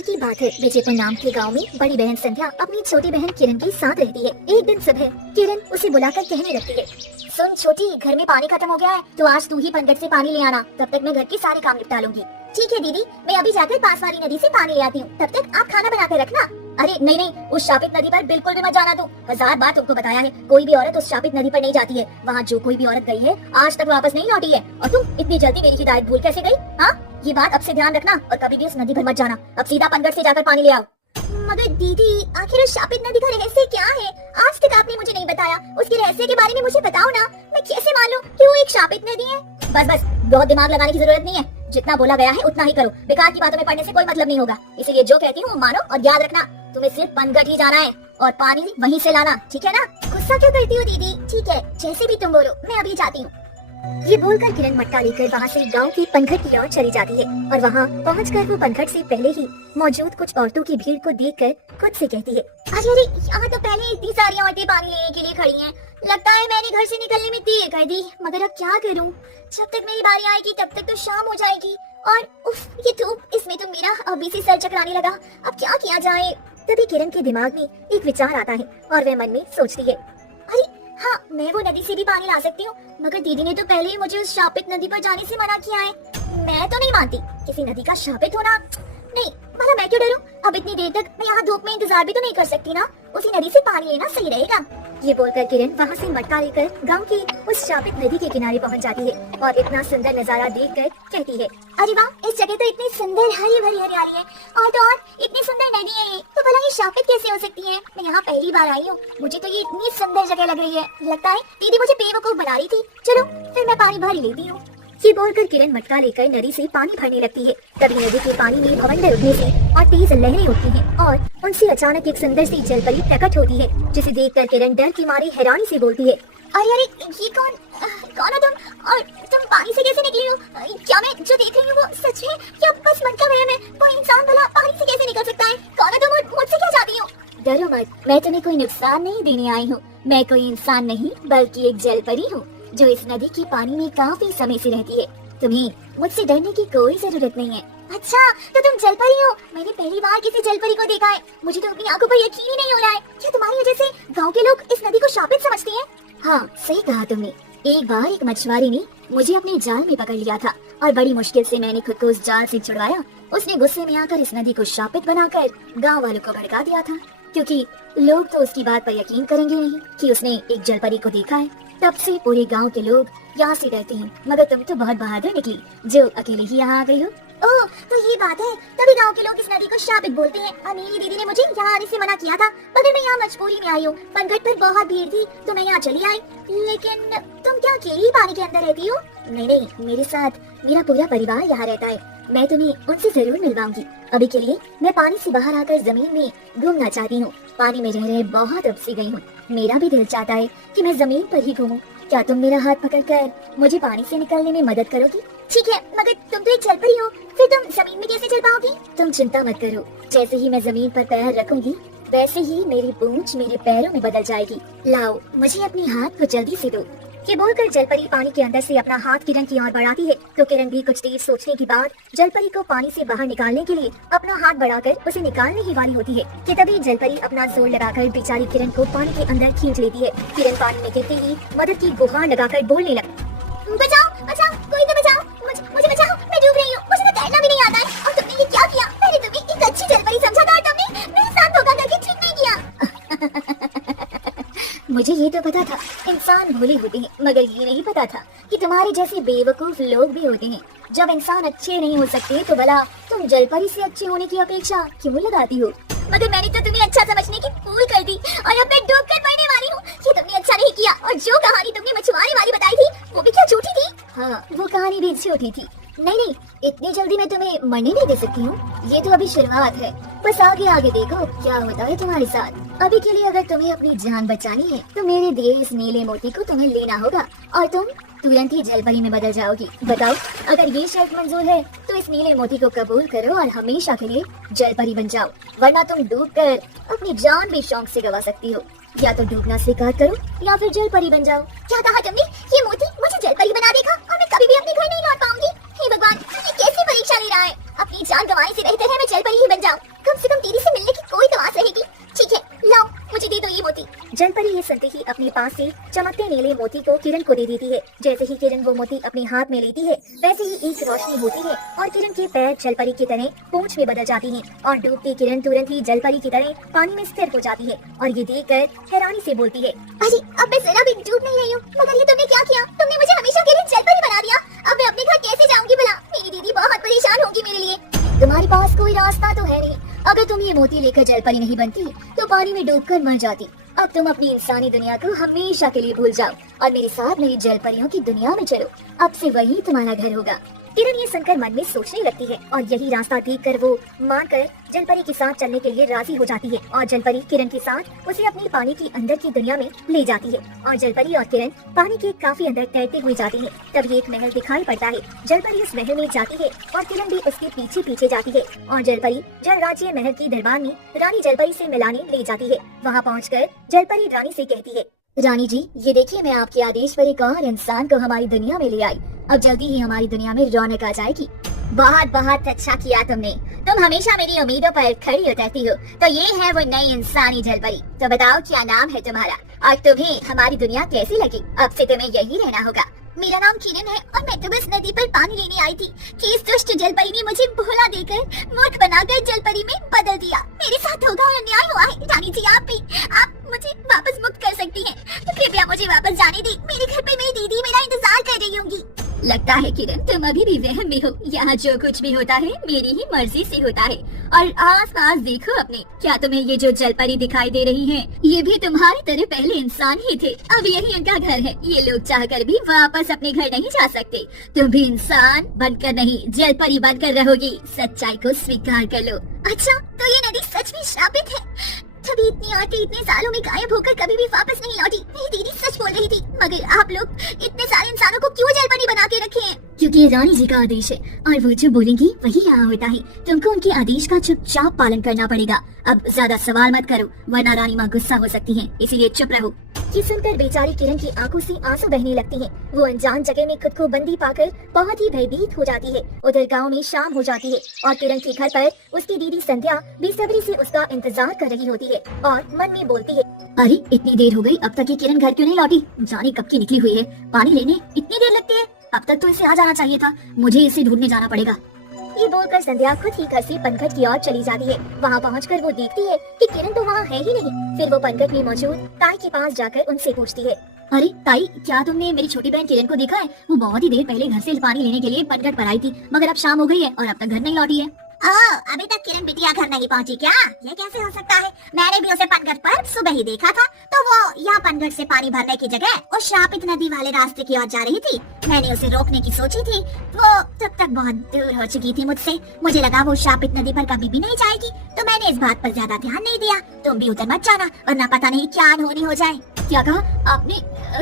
साल की बात है। विजयपुर नाम के गांव में बड़ी बहन संध्या अपनी छोटी बहन किरण के साथ रहती है। एक दिन सुबह किरण उसे बुलाकर कहने लगती है, सुन छोटी, घर में पानी खत्म हो गया है तो आज तू ही पनघट से पानी ले आना, तब तक मैं घर के सारे काम निपटा लूंगी। ठीक है दीदी, मैं अभी जाकर पास वाली नदी से पानी ले आती हूँ, तब तक आप खाना बना कर रखना। अरे नहीं नहीं, उस शापित नदी पर बिल्कुल भी मत जाना। तू 1000 बार तुमको बताया है, कोई भी औरत उस शापित नदी पर नहीं जाती है। वहाँ जो कोई भी औरत गई है आज तक वापस नहीं लौटी है, और तुम इतनी जल्दी मेरी हिदायत भूल कैसे गई? हाँ, ये बात अब से ध्यान रखना और कभी भी उस नदी पर मत जाना। अब सीधा पनघट से जाकर पानी ले आओ। मगर दीदी, आखिर उस शापित नदी का रहस्य क्या है? आज तक आपने मुझे नहीं बताया। उसके रहस्य के बारे में मुझे बताओ ना, मैं कैसे मालूं कि वो एक शापित नदी है? बस बस, बहुत दिमाग लगाने की जरूरत नहीं है। जितना बोला गया है उतना ही करो। बेकार की बातों में पढ़ने से कोई मतलब नहीं होगा। इसीलिए जो कहती हूँ मानो और याद रखना, तुम्हें सिर्फ पनघट ही जाना है और पानी वहीं से लाना, ठीक है ना? गुस्सा क्यों करती हो दीदी? ठीक है, जैसे भी तुम बोलो, मैं अभी जाती हूँ। ये बोलकर किरण मटका लेकर वहाँ से गांव की पनघट की ओर चली जाती है और वहाँ पहुंचकर वो पनघट से पहले ही मौजूद कुछ औरतों की भीड़ को देखकर खुद से कहती है, अरे यहाँ तो पहले इतनी सारी औरतें पानी लेने के लिए खड़ी हैं। लगता है मैंने घर से निकलने में देर कर दी, मगर अब क्या करूँ? जब तक मेरी बारी आएगी तब तक तो शाम हो जाएगी और उफ, ये धूप, इसमें तो मेरा अभी से सर चकराने लगा। अब क्या किया जाए? तभी किरण के दिमाग में एक विचार आता है और वह मन में सोचती है, अरे हाँ, मैं वो नदी से भी पानी ला सकती हूँ, मगर दीदी ने तो पहले ही मुझे उस शापित नदी पर जाने से मना किया है। मैं तो नहीं मानती किसी नदी का शापित होना। नहीं, मतलब मैं क्यों डरूं? अब इतनी देर तक मैं यहाँ धूप में इंतजार भी तो नहीं कर सकती ना। उसी नदी से पानी लेना सही रहेगा। ये बोलकर किरण वहाँ से मटका लेकर गांव की उस शापित नदी के किनारे पहुँच जाती है और इतना सुंदर नजारा देखकर कहती है, अरे वाह, इस जगह तो इतनी सुंदर हरी भरी हरियाली है और तो और इतनी सुंदर नदी है। ये तो भला ये शापित कैसे हो सकती है? मैं यहाँ पहली बार आई हूँ, मुझे तो ये इतनी सुंदर जगह लग रही है। लगता है दीदी मुझे बेवकूफ बना रही थी। चलो फिर मैं पानी भर लेती हूँ। ये बोलकर किरण मटका लेकर नदी से पानी भरने लगती है। तभी नदी के पानी में भवंडर उठने से और तेज लहरें उठती हैं और उनसे अचानक एक सुंदर सी जलपरी प्रकट होती है, जिसे देखकर किरण डर के मारे हैरानी से बोलती है, अरे अरे, ये कौन हो तुम? और तुम पानी से कैसे निकली हो? क्या मैं जो देख रही हूँ वो सच है या बस मन का वहम है? कोई इंसान भला पानी से कैसे निकल सकता है? कौन हो तुम और मुझसे क्या चाहती हो? डरो मत, मैं तुम्हें कोई नुकसान नहीं देने आई हूँ। मैं कोई इंसान नहीं बल्कि एक जलपरी हूँ जो इस नदी के पानी में काफी समय से रहती है। तुम्हें मुझसे डरने की कोई जरूरत नहीं है। अच्छा, तो तुम जलपरी हो? मैंने पहली बार किसी जलपरी को देखा है। मुझे तो अपनी आंखों पर यकीन ही नहीं हो रहा है। क्या तुम्हारी वजह से गांव के लोग इस नदी को शापित समझते हैं? हाँ, सही कहा तुमने। एक बार एक मछुआरे ने मुझे अपने जाल में पकड़ लिया था और बड़ी मुश्किल से मैंने खुद को उस जाल से छुड़वाया। उसने गुस्से में आकर इस नदी को शापित बनाकर गाँव वालों को भड़का दिया था, क्योंकि लोग तो उसकी बात पर यकीन करेंगे नहीं कि उसने एक जलपरी को देखा है। तब से पूरे गांव के लोग यहाँ से डरते हैं। मगर तुम तो बहुत बहादुर निकली जो अकेले ही यहाँ आ गई हो। ओह, तो ये बात है, तभी गांव के लोग इस नदी को शापित बोलते हैं। अनिल दीदी ने मुझे यहाँ आने से मना किया था, मगर मैं यहाँ मजबूरी में आई हूँ। पनघट पर बहुत भीड़ थी तो मैं यहाँ चली आई। लेकिन तुम क्या अकेली ही पानी के अंदर रहती हो? नहीं नहीं, मेरे साथ मेरा पूरा परिवार यहाँ रहता है। मैं तुम्हें उनसे जरूर मिलवाऊंगी। अभी के लिए मैं पानी से बाहर आकर जमीन में घूमना चाहती हूँ। पानी में रह रहे बहुत उबसी गई हूँ। मेरा भी दिल चाहता है कि मैं जमीन पर ही घूमूं। क्या तुम मेरा हाथ पकड़कर मुझे पानी से निकलने में मदद करोगी? ठीक है, मगर तुम तो एक जलपरी हो, फिर तुम जमीन में कैसे चल पाओगी? तुम चिंता मत करो, जैसे ही मैं जमीन पर पैर रखूंगी वैसे ही मेरी पूंछ मेरे पैरों में बदल जाएगी। लाओ, मुझे अपनी हाथ को जल्दी से दो। ये बोलकर जलपरी पानी के अंदर से अपना हाथ किरण की ओर बढ़ाती है तो किरण भी कुछ देर सोचने के बाद जलपरी को पानी से बाहर निकालने के लिए अपना हाथ बढ़ाकर उसे निकालने ही वाली होती है कि तभी जलपरी अपना जोर लगाकर बेचारी किरण को पानी के अंदर खींच लेती है। किरण पानी में गिरते ही मदद की गुहार लगाकर बोलने लगती, बचाओ बचाओ, कोई तो बचाओ, मुझे बचाओ, मैं डूब रही हूँ, मुझे तो तैरना भी नहीं आता है। और तुमने ये क्या किया? मैंने तुम्हें एक अच्छी जलपरी समझा था और तुमने मेरे साथ धोखा करके ठीक नहीं किया। मुझे ये तो पता था इंसान भोले होते हैं, मगर ये नहीं पता था कि तुम्हारे जैसे बेवकूफ लोग भी होते हैं। जब इंसान अच्छे नहीं हो सकते तो भला तुम जलपरी से अच्छे होने की अपेक्षा क्यों लगाती हो? मगर मैंने तो तुम्हें अच्छा समझने की भूल कर दी और अब मैं डूब कर मरने वाली हूँ। ये तुमने अच्छा नहीं किया। और जो कहानी तुमने मछुआरे वाली बताई थी वो भी क्या झूठी थी? हाँ, वो कहानी भी झूठी थी। नहीं नहीं, इतनी जल्दी मैं तुम्हें मरने नहीं दे सकती हूँ। ये तो अभी शुरुआत है, बस आगे आगे देखो क्या होता है तुम्हारे साथ। अभी के लिए अगर तुम्हें अपनी जान बचानी है तो मेरे दिए इस नीले मोती को तुम्हें लेना होगा और तुम तुरंत ही जलपरी में बदल जाओगी। बताओ, अगर ये शर्त मंजूर है तो इस नीले मोती को कबूल करो और हमेशा के लिए जलपरी बन जाओ, वरना तुम डूबकर अपनी जान भी शौक से गवा सकती हो। या तो डूबना स्वीकार करो या फिर जलपरी बन जाओ। क्या कहा तुमने? ये मोती मुझे जलपरी बना देगा और मैं कभी भी अपने घर नहीं लौट पाऊंगी? हे भगवान, ये कैसी परीक्षा ले रहा है? अपनी जान गंवाने से बेहतर है मैं जलपरी ही बन जाऊं। जलपरी ये सुनते ही अपने पास से चमकते नीले मोती को किरण को दे देती है। जैसे ही किरण वो मोती अपने हाथ में लेती है वैसे ही एक रोशनी होती है और किरण के पैर जलपरी की तरह पूंछ में बदल जाती हैं और डूबती किरण तुरंत ही जलपरी की तरह पानी में स्थिर हो जाती है और ये देखकर हैरानी से बोलती है, अरे अब मैं जरा भी डूब नहीं रही हूँ, मगर ये तुमने क्या किया? तुमने मुझे हमेशा के लिए जलपरी बना दिया। अब मैं अपने घर कैसे जाऊंगी भला? मेरी दीदी बहुत परेशान होगी मेरे लिए। तुम्हारे पास कोई रास्ता तो है नहीं। अगर तुम ये मोती लेकर जलपरी नहीं बनती तो पानी में डूबकर मर जाती। अब तुम अपनी इंसानी दुनिया को हमेशा के लिए भूल जाओ और मेरे साथ मेरी जलपरियों की दुनिया में चलो। अब से वही तुम्हारा घर होगा। किरण ये सुनकर मन में सोचने लगती है और यही रास्ता देखकर वो मानकर जलपरी के साथ चलने के लिए राजी हो जाती है और जलपरी किरण के साथ उसे अपनी पानी की अंदर की दुनिया में ले जाती है और जलपरी और किरण पानी के काफी अंदर तैरते हुए जाती है। तभी एक महल दिखाई पड़ता है। जलपरी उस महल में जाती है और किरण भी उसके पीछे पीछे जाती है और जलपरी जल राज्य महल की दरबार में रानी जलपरी से मिलाने ले जाती है। वहाँ पहुँचकर जलपरी रानी से कहती है, रानी जी, ये देखिए मैं आपके आदेश पर एक और इंसान को हमारी दुनिया में ले आई। अब जल्दी ही हमारी दुनिया में रौनक आ जाएगी। बहुत बहुत अच्छा किया तुमने। तुम हमेशा मेरी उम्मीदों पर खड़ी उतरती हो। तो ये है वो नई इंसानी जलपरी। तो बताओ क्या नाम है तुम्हारा और तुम्हें हमारी दुनिया कैसी लगी? अब से तुम्हें यही रहना होगा। मेरा नाम किरण है और मैं तो बस नदी पर पानी लेने आई थी कि इस दुष्ट जलपरी ने मुझे भोला देकर मूर्ख बनाकर जलपरी में बदल दिया। मेरे साथ धोखा और अन्याय हुआ है। रानी जी आप मुझे वापस मुक्त कर सकती हैं। तो कृपया मुझे वापस जाने दी। मेरे घर पे मेरी दीदी मेरा इंतजार कर रही होंगी। लगता है किरण तुम अभी भी वहम में हो। यहाँ जो कुछ भी होता है मेरी ही मर्जी से होता है। और आस पास देखो अपने, क्या तुम्हें ये जो जलपरी दिखाई दे रही हैं, ये भी तुम्हारी तरह पहले इंसान ही थे। अब यही उनका घर है। ये लोग चाहकर भी वापस अपने घर नहीं जा सकते। तुम भी इंसान बनकर नहीं जलपरी बनकर रहोगी। सच्चाई को स्वीकार कर लो। अच्छा, तो ये नदी सच में श्रापित है? तभी इतनी आंटी इतने सालों में गायब होकर कभी भी वापस नहीं लौटी। मेरी दीदी सच बोल रही थी। मगर आप लोग इतने सारे इंसानों को क्यों जलपरी बना के रखे हैं? क्योंकि रानी जी का आदेश है और वो जो बोलेंगी वही यहाँ होता है। तुमको उनके आदेश का चुपचाप पालन करना पड़ेगा। अब ज्यादा सवाल मत करो वरना रानी माँ गुस्सा हो सकती है, इसीलिए चुप रहो। ये सुनकर बेचारी किरण की आंखों से आंसू बहने लगती हैं। वो अनजान जगह में खुद को बंदी पाकर बहुत ही भयभीत हो जाती है। उधर गांव में शाम हो जाती है और किरण के घर पर उसकी दीदी संध्या बेसब्री से उसका इंतजार कर रही होती है और मन में बोलती है, अरे इतनी देर हो गई, अब तक ये किरण घर क्यों नहीं लौटी? जाने कब की निकली हुई है। पानी लेने इतनी देर लगती है? अब तक तो इसे आ जाना चाहिए था। मुझे इसे ढूंढने जाना पड़ेगा। ये बोलकर संध्या खुद ही घर से पंकज की ओर चली जाती है। वहाँ पहुंचकर वो देखती है कि किरण तो वहाँ है ही नहीं। फिर वो पंकज में मौजूद ताई के पास जाकर उनसे पूछती है, अरे ताई, क्या तुमने मेरी छोटी बहन किरण को देखा है? वो बहुत ही देर पहले घर से पानी लेने के लिए पनघट पर आई थी, मगर अब शाम हो गई है और अब तक घर नहीं लौटी है। अभी तक किरण बिटिया घर नहीं पहुंची क्या? ये कैसे हो सकता है? मैंने भी उसे पनघट पर सुबह ही देखा था। तो वो यहाँ पनघट से पानी भरने की जगह उस श्रापित नदी वाले रास्ते की ओर जा रही थी। मैंने उसे रोकने की सोची थी। वो तब तक बहुत दूर हो चुकी थी मुझसे। मुझे लगा वो श्रापित नदी पर कभी भी नहीं जाएगी, तो मैंने इस बात पर ज्यादा ध्यान नहीं दिया। तुम भी उधर मत जाना वरना पता नहीं क्या अनहोनी हो जाए। क्या कहा आपने?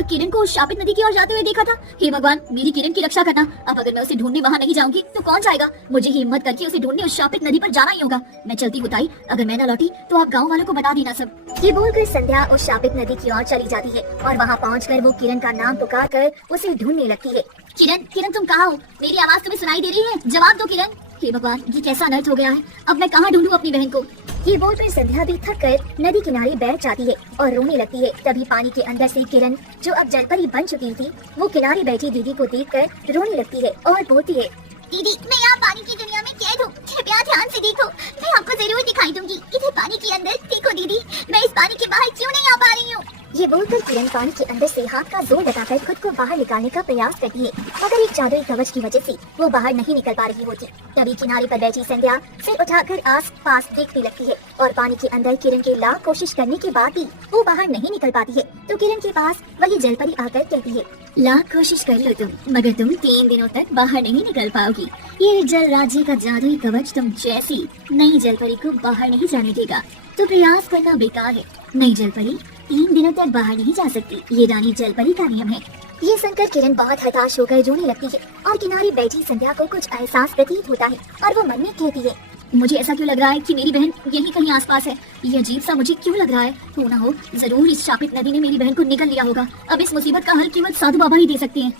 किरण को श्रापित नदी की ओर जाते हुए देखा था? हे भगवान, मेरी किरण की रक्षा करना। अब अगर मैं उसे ढूंढने वहाँ नहीं जाऊंगी तो कौन जाएगा? मुझे हिम्मत करके उसे ढूंढने उस श्रापित नदी पर जाना ही होगा। मैं चलती हूँ ताई, अगर मैं न लौटी तो आप गाँव वालों को बता देना सब। ये बोलकर संध्या उस श्रापित नदी की ओर चली जाती है और वहाँ पहुँचकर वो किरण का नाम पुकार कर उसे ढूंढने लगती है। किरण, किरण तुम कहाँ हो? मेरी आवाज तुम्हें सुनाई दे रही है? जवाब दो किरण। हे भगवान, ये कैसा अनर्थ हो गया है। अब मैं कहाँ ढूंढूं अपनी बहन को? ये बोलकर संध्या भी थक कर नदी किनारे बैठ जाती है और रोने लगती है। तभी पानी के अंदर से किरण, जो अब जलपरी बन चुकी थी, वो किनारे बैठी दीदी को देखकर रोने लगती है और बोलती है, दीदी, मैं यहाँ पानी की दुनिया में कैद हूँ। कृपया ध्यान से देखो, मैं आपको जरूर दिखाई दूंगी। इधर पानी के अंदर देखो दीदी, मैं इस पानी के बाहर क्यों नहीं आ पा रही हूँ। ये बोलकर किरण पानी के अंदर से हाथ का जोर लगाकर खुद को बाहर निकालने का प्रयास करती है, मगर एक जादुई कवच की वजह से वो बाहर नहीं निकल पा रही होती। तभी किनारे पर बैठी संध्या सिर उठाकर आस पास देखने लगती है और पानी के अंदर किरण के लाख कोशिश करने के बाद भी वो बाहर नहीं निकल पाती है। तो किरण के पास वही जलपरी आकर कहती है, लाख कोशिश कर लो तुम, मगर तुम 3 दिनों तक बाहर नहीं निकल पाओगी। ये जल राज्य का जादुई कवच तुम जैसी नई जलपरी को बाहर नहीं जाने देगा, तो प्रयास करना बेकार है। नई जलपरी 3 दिनों तक बाहर नहीं जा सकती, ये रानी जलपरी का नियम है। ये सुनकर किरण बहुत हताश होकर रोने लगती है और किनारे बैठी संध्या को कुछ एहसास प्रतीत होता है और वो मन में कहती है, मुझे ऐसा क्यों लग रहा है कि मेरी बहन यहीं कहीं आसपास है। ये अजीब सा मुझे क्यों लग रहा है। हो ना हो जरूर इस शापित नदी ने मेरी बहन को निगल लिया होगा। अब इस मुसीबत का हल केवल साधु बाबा ही दे सकते हैं।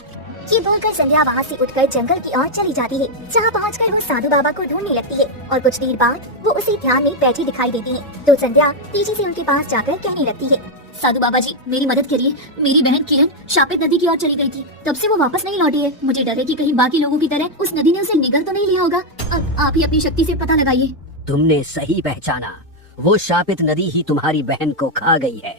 ये बोलकर संध्या वहाँ से उठकर जंगल की ओर चली जाती है, जहाँ पहुँचकर वो साधु बाबा को ढूंढने लगती है और कुछ देर बाद वो उसी ध्यान में बैठी दिखाई देती है। तो संध्या तेजी से उनके पास जाकर कहने लगती है, साधु बाबा जी मेरी मदद करिए। मेरी बहन किरण शापित नदी की ओर चली गई थी, तब से वो वापस नहीं लौटी है। मुझे डर है कि कहीं बाकी लोगों की तरह उस नदी ने उसे निगल तो नहीं लिया होगा। अब आप ही अपनी शक्ति से पता लगाइए। तुमने सही पहचाना, वो शापित नदी ही तुम्हारी बहन को खा गई है।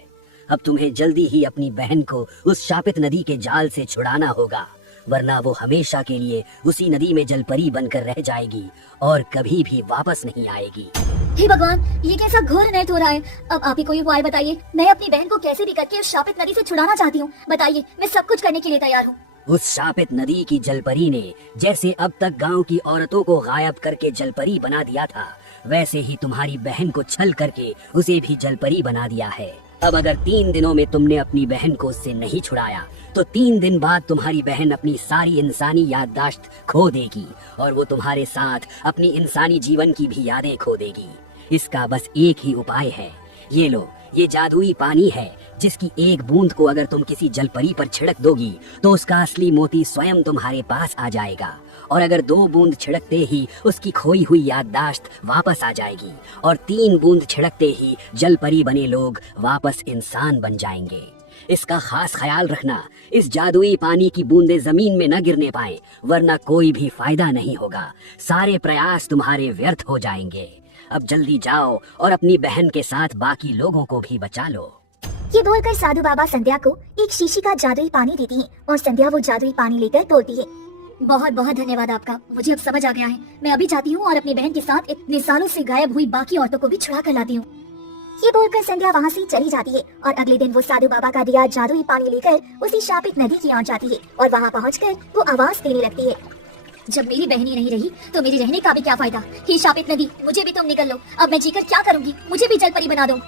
अब तुम्हें जल्दी ही अपनी बहन को उस शापित नदी के जाल से छुड़ाना होगा, वरना वो हमेशा के लिए उसी नदी में जलपरी बनकर रह जाएगी और कभी भी वापस नहीं आएगी। हे भगवान, ये कैसा घोर अनर्थ हो रहा है। अब आप ही कोई उपाय बताइए। मैं अपनी बहन को कैसे भी करके उस शापित नदी से छुड़ाना चाहती हूँ। बताइए, मैं सब कुछ करने के लिए तैयार हूँ। उस शापित नदी की जलपरी ने जैसे अब तक गांव की औरतों को गायब करके जलपरी बना दिया था, वैसे ही तुम्हारी बहन को छल करके उसे भी जलपरी बना दिया है। अब अगर 3 दिनों में तुमने अपनी बहन को उससे नहीं छुड़ाया तो 3 दिन बाद तुम्हारी बहन अपनी सारी इंसानी याददाश्त खो देगी और वो तुम्हारे साथ अपनी इंसानी जीवन की भी यादें खो देगी। इसका बस एक ही उपाय है। ये लो, ये जादुई पानी है जिसकी एक बूंद को अगर तुम किसी जलपरी पर छिड़क दोगी तो उसका असली मोती स्वयं तुम्हारे पास आ जाएगा, और अगर 2 बूंद छिड़कते ही उसकी खोई हुई याददाश्त वापस आ जाएगी, और 3 बूंद छिड़कते ही जलपरी बने लोग वापस इंसान बन जाएंगे। इसका खास ख्याल रखना, इस जादुई पानी की बूंदें जमीन में न गिरने पाए, वरना कोई भी फायदा नहीं होगा। सारे प्रयास तुम्हारे व्यर्थ हो जाएंगे। अब जल्दी जाओ और अपनी बहन के साथ बाकी लोगों को भी बचा लो। ये बोलकर साधु बाबा संध्या को एक शीशी का जादुई पानी देती हैं और संध्या वो जादुई पानी लेकर बोलती है, बहुत बहुत धन्यवाद आपका, मुझे अब समझ आ गया है। मैं अभी जाती हूँ और अपनी बहन के साथ इतने सालों से गायब हुई बाकी औरतों को भी छुड़ा कर लाती हूँ। ये बोलकर संध्या वहाँ से चली जाती है और अगले दिन वो साधु बाबा का दिया जादुई पानी लेकर उसी शापित नदी की ओर जाती है और वहाँ पहुँचकर वो आवाज देने लगती है, जब मेरी बहन ही नहीं रही तो मेरे रहने का भी क्या फायदा। हे शापित नदी, मुझे भी तुम निकल लो। अब मैं जीकर क्या करूँगी, मुझे भी जलपरी बना दो।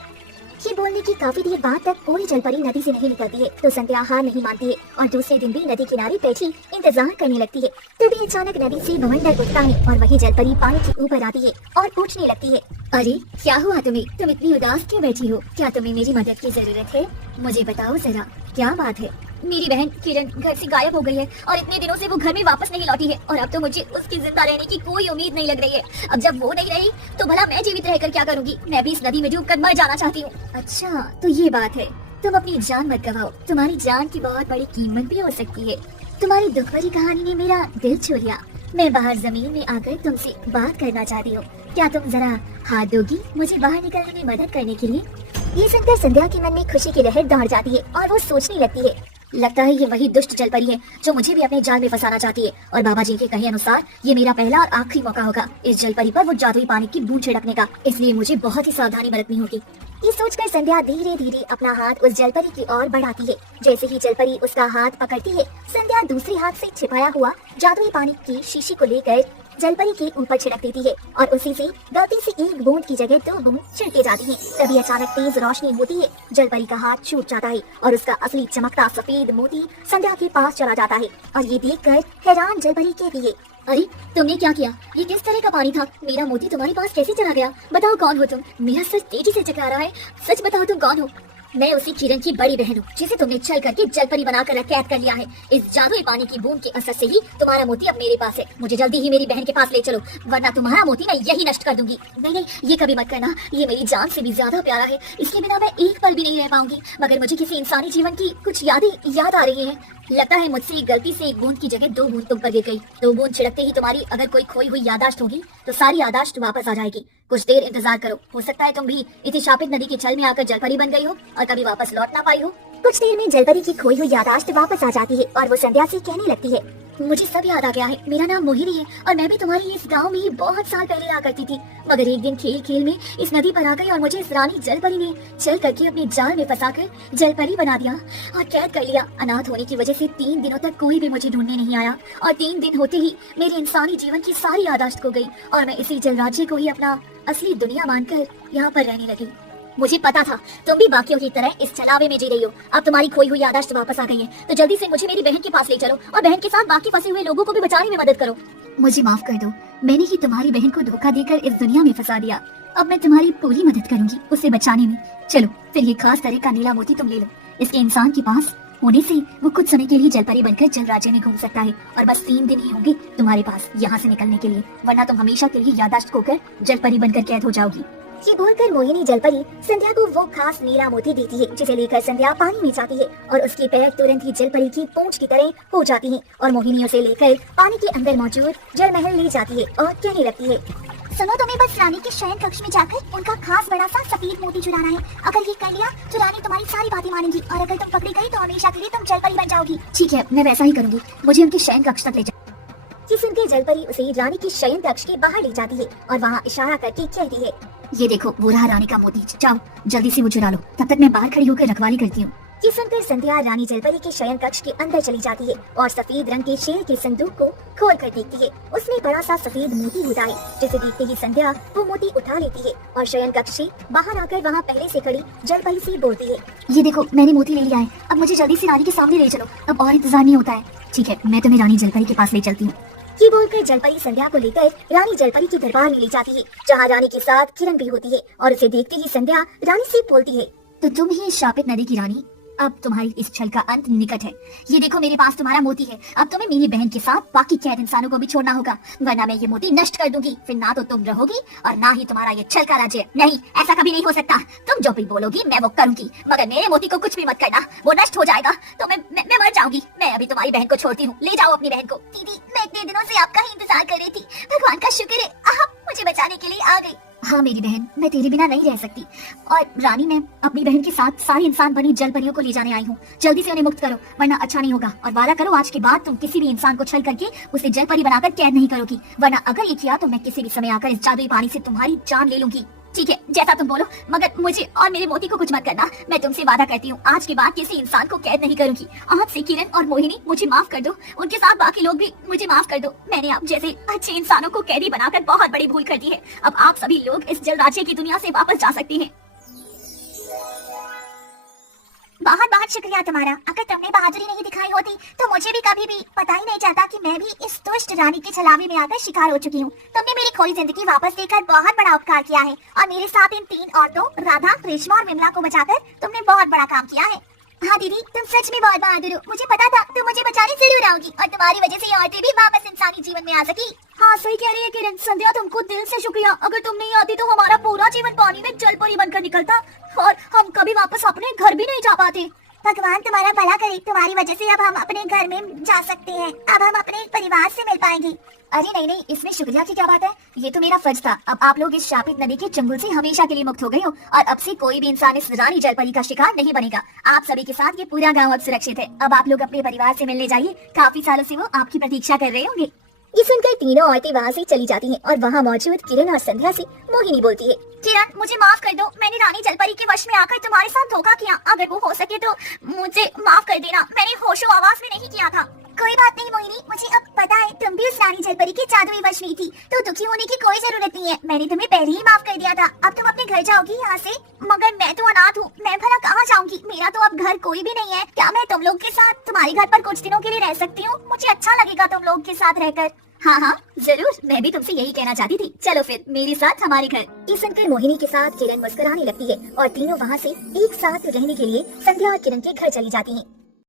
ये बोलने की काफी देर बाद तक कोई जलपरी नदी से नहीं निकलती है तो संध्या हार नहीं मानती है और दूसरे दिन भी नदी किनारे बैठी इंतजार करने लगती है। तभी अचानक नदी से भवंडर उठता है और वही जलपरी पानी के ऊपर आती है और पूछने लगती है, अरे क्या हुआ तुम्हें, तुम इतनी उदास क्यों बैठी हो, क्या तुम्हें मेरी मदद की जरूरत है? मुझे बताओ जरा, क्या बात है? मेरी बहन किरण घर से गायब हो गई है और इतने दिनों से वो घर में वापस नहीं लौटी है और अब तो मुझे उसकी जिंदा रहने की कोई उम्मीद नहीं लग रही है। अब जब वो नहीं रही तो भला मैं जीवित रहकर क्या करूंगी? मैं भी इस नदी में डूबकर मर जाना चाहती हूँ। अच्छा तो ये बात है, तुम अपनी जान मत गवाओ, तुम्हारी जान की बहुत बड़ी कीमत भी हो सकती है। तुम्हारी दुख भरी कहानी ने मेरा दिल छू लिया। मैं बाहर जमीन में आकर तुमसे बात करना चाहती हूँ, क्या तुम जरा हाथ दोगी मुझे बाहर निकलने में मदद करने के लिए? ये सुनकर संध्या के मन में खुशी की लहर दौड़ जाती है और वो सोचने लगती है, लगता है ये वही दुष्ट जलपरी है जो मुझे भी अपने जाल में फंसाना चाहती है और बाबा जी के कहे अनुसार ये मेरा पहला और आखिरी मौका होगा इस जलपरी पर वो जादुई पानी की बूंद छिड़कने का, इसलिए मुझे बहुत ही सावधानी बरतनी होगी। ये सोचकर संध्या धीरे धीरे अपना हाथ उस जलपरी की ओर बढ़ाती है। जैसे ही जलपरी उसका हाथ पकड़ती है, संध्या दूसरे हाथ से छिपाया हुआ जादुई पानी की शीशी को लेकर जलपरी के ऊपर छिड़क देती है और उसी से गलती से एक बूंद की जगह 2 बूंद छिड़के जाती हैं। तभी अचानक तेज रोशनी होती है, जलपरी का हाथ छूट जाता है और उसका असली चमकता सफेद मोती संध्या के पास चला जाता है और ये देखकर हैरान जलपरी कहती है, अरे तुमने क्या किया? ये किस तरह का पानी था? मेरा मोती तुम्हारे पास कैसे चला गया? बताओ कौन हो तुम? मेरा सर तेजी से चकरा रहा है, सच बताओ तुम कौन हो? मैं उसी किरण की बड़ी बहन हूँ जिसे तुमने छल करके जलपरी बनाकर कैद कर लिया है। इस जादुई पानी की बूंद के असर से ही तुम्हारा मोती अब मेरे पास है। मुझे जल्दी ही मेरी बहन के पास ले चलो, वरना तुम्हारा मोती मैं यही नष्ट कर दूंगी। नहीं नहीं, ये कभी मत करना, ये मेरी जान से भी ज्यादा प्यारा है, इसके बिना मैं एक पल भी नहीं रह पाऊंगी। मगर मुझे किसी इंसानी जीवन की कुछ यादें याद आ रही है। लगता है मुझसे गलती से एक बूंद की जगह 2 बूंद तुम पर गिर गई। 2 बूंद छिड़कते ही तुम्हारी अगर कोई खोई हुई यादाश्त होगी तो सारी यादाश्त वापस आ जाएगी। कुछ देर इंतजार करो, हो सकता है तुम भी इसी शापित नदी के छल में आकर जलपरी बन गई हो और कभी वापस लौट ना पाई हो। कुछ देर में जलपरी की खोई हुई यादाश्त वापस आ जाती है और वो संध्या से कहने लगती है, मुझे सब याद आ गया है, मेरा नाम मोहिनी है और मैं भी तुम्हारी इस गांव में ही बहुत साल पहले रहा करती थी। मगर एक दिन खेल खेल में इस नदी पर आ गई और मुझे इस रानी जलपरी ने चल करके अपने जाल में फंसाकर जलपरी बना दिया और कैद कर लिया। अनाथ होने की वजह से 3 दिनों तक कोई भी मुझे ढूंढने नहीं आया और 3 दिन होते ही मेरी इंसानी जीवन की सारी यादाश्त खो गई और मैं इसी जल राज्य को ही अपना असली दुनिया मानकर यहाँ पर रहने लगी। मुझे पता था तुम भी बाकियों की तरह इस छलावे में जी रही हो। अब तुम्हारी खोई हुई यादाश्त वापस आ गई है तो जल्दी से मुझे मेरी बहन के पास ले चलो और बहन के साथ बाकी फंसे हुए लोगों को भी बचाने में मदद करो। मुझे माफ कर दो, मैंने ही तुम्हारी बहन को धोखा देकर इस दुनिया में फंसा दिया। अब मैं तुम्हारी पूरी मदद करूंगी उसे बचाने में। चलो फिर ये खास तरह का नीला मोती तुम ले लो, इसके इंसान के पास होने से वो कुछ समय के लिए जलपरी बनकर जल राज्य में घूम सकता है और बस 3 दिन ही होंगे तुम्हारे पास यहाँ से निकलने के लिए, वरना तुम हमेशा के लिए यादाश्त खोकर जलपरी बनकर कैद हो जाओगी। ये बोलकर मोहिनी जलपरी संध्या को वो खास नीला मोती देती है, जिसे लेकर संध्या पानी में जाती है और उसके पैर तुरंत ही जलपरी की पूंछ की तरह हो जाती हैं और मोहिनी उसे लेकर पानी के अंदर मौजूद जल महल ले जाती है और कहने लगती है, सुनो, तुम्हें बस रानी के शयन कक्ष में जाकर उनका खास बड़ा सा सफेद मोती चुराना है। अगर ये कर लिया तो रानी तुम्हारी सारी बातें मानेगी और अगर तुम पकड़ी गई तो हमेशा के लिए तुम जलपरी बन जाओगी। ठीक है, मैं वैसा ही करूंगी, मुझे उनके शयन कक्ष तक ले जाओ। ये सुनकर जलपरी उसे रानी के शयन कक्ष के बाहर ले जाती है और वहाँ इशारा करके कहती है, ये देखो वो रहा रानी का मोती, जाओ जल्दी से वो चुरा लो, तब तक मैं बाहर खड़ी होकर रखवाली करती हूँ। ये सुनकर संध्या रानी जलपरी के शयन कक्ष के अंदर चली जाती है और सफेद रंग के शेर के संदूक को खोल कर देखती है। उसमें बड़ा सा सफेद मोती होता है, जिसे देखते ही संध्या वो मोती उठा लेती है और शयन कक्ष से बाहर आकर वहाँ पहले से खड़ी जलपरी से बोलती है, ये देखो मैंने मोती ले लिया है, अब मुझे जल्दी से रानी के सामने ले चलो, अब और इंतजार नहीं होता है। ठीक है, मैं तुम्हें रानी जलपरी के पास ले चलती हूँ। ये बोलकर जलपरी संध्या को लेकर रानी जलपरी के दरबार में ले जाती है, जहाँ रानी के साथ किरण भी होती है और उसे देखते ही संध्या रानी से बोलती है, तो तुम ही शापित नदी की रानी, अब तुम्हारी इस छल का अंत निकट है। ये देखो मेरे पास तुम्हारा मोती है, अब तुम्हें मेरी बहन के साथ बाकी कैद इंसानों को भी छोड़ना होगा, वरना मैं ये मोती नष्ट कर दूंगी, फिर ना तो तुम रहोगी और ना ही तुम्हारा ये छल का राज्य। नहीं, ऐसा कभी नहीं हो सकता, तुम जो भी बोलोगी मैं वो करूंगी, मगर मेरे मोती को कुछ भी मत करना, वो नष्ट हो जाएगा तो मैं मर जाऊंगी। मैं अभी तुम्हारी बहन को छोड़ती हूँ, ले जाओ अपनी बहन को। दीदी, मैं इतने दिनों से आपका ही इंतजार कर रही थी, भगवान का शुक्र है आप मुझे बचाने के लिए आ गई। हाँ मेरी बहन, मैं तेरे बिना नहीं रह सकती, और रानी मैं अपनी बहन के साथ सारी इंसान बनी जलपरियों को ले जाने आई हूँ, जल्दी से उन्हें मुक्त करो वरना अच्छा नहीं होगा, और वादा करो आज के बाद तुम किसी भी इंसान को छल करके उसे जलपरी बनाकर कैद नहीं करोगी, वरना अगर ये किया तो मैं किसी भी समय आकर इस जादुई पानी से तुम्हारी जान ले लूंगी। ठीक है, जैसा तुम बोलो, मगर मुझे और मेरे मोती को कुछ मत करना, मैं तुमसे वादा करती हूँ आज के बाद किसी इंसान को कैद नहीं करूंगी। आज से किरण और मोहिनी मुझे माफ कर दो, उनके साथ बाकी लोग भी मुझे माफ कर दो, मैंने आप जैसे अच्छे इंसानों को कैदी बनाकर बहुत बड़ी भूल कर दी है। अब आप सभी लोग इस जल राज्य की दुनिया से वापस जा सकती हैं। बहुत बहुत शुक्रिया तुम्हारा, अगर तुमने बहादुरी नहीं दिखाई होती तो मुझे भी कभी भी पता ही नहीं चलता कि मैं भी इस दुष्ट रानी के छलावे में आकर शिकार हो चुकी हूँ। तुमने मेरी खोई जिंदगी वापस देकर बहुत बड़ा उपकार किया है और मेरे साथ इन 3 औरतों राधा, रेशमा और विमला को बचाकर तुमने बहुत बड़ा काम किया है। हाँ दीदी, तुम सच में बहुत बहादुर हो, मुझे पता था तुम मुझे बचाने जरूर आओगी और तुम्हारी वजह से ये औरतें भी वापस इंसानी जीवन में आ सकी। हाँ सही कह रही है किरण, संध्या तुमको दिल से शुक्रिया, अगर तुम नहीं आती तो हमारा पूरा जीवन पानी में जलपरी बनकर निकलता और हम कभी वापस अपने घर भी नहीं जा पाते। भगवान तुम्हारा भला करे, तुम्हारी वजह से अब हम अपने घर में जा सकते हैं, अब हम अपने परिवार से मिल पाएंगे। अरे नहीं, इसमें शुक्रिया की क्या बात है, ये तो मेरा फर्ज था। अब आप लोग इस शापित नदी के चंगुल से हमेशा के लिए मुक्त हो गए हो और अब से कोई भी इंसान इस रानी जलपरी का शिकार नहीं बनेगा। आप सभी के साथ ये पूरा गाँव अब सुरक्षित है। अब आप लोग अपने परिवार से मिलने जाइए, काफी सालों से वो आपकी प्रतीक्षा कर रहे होंगे। ये सुनकर तीनों औरतें वहाँ से चली जाती हैं और वहाँ मौजूद किरण और संध्या से मोहिनी बोलती है, किरण मुझे माफ कर दो, मैंने रानी जलपरी के वश में आकर तुम्हारे साथ धोखा किया, अगर वो हो सके तो मुझे माफ कर देना, मैंने होशो आवाज में नहीं किया था। कोई बात नहीं मोहिनी, मुझे अब पता है तुम भी उस रानी जलपरी के जादुई वश में थी, तो दुखी होने की कोई जरूरत नहीं है, मैंने तुम्हें पहले ही माफ कर दिया था। अब तुम अपने घर जाओगी यहाँ से, मगर मैं तो अनाथ हूँ, मैं भला कहाँ जाऊंगी, मेरा तो अब घर कोई भी नहीं है। क्या मैं तुम लोग के साथ तुम्हारे घर पर कुछ दिनों के लिए रह सकती हूँ? मुझे अच्छा लगेगा तुम लोग के साथ रहकर। हाँ जरूर, मैं भी तुमसे यही कहना चाहती थी, चलो फिर मेरे साथ हमारे घर। ये सुनकर मोहिनी के साथ किरण मुस्कुराने लगती है और तीनों वहाँ से एक साथ रहने के लिए संध्या और किरण के घर चली जाती हैं।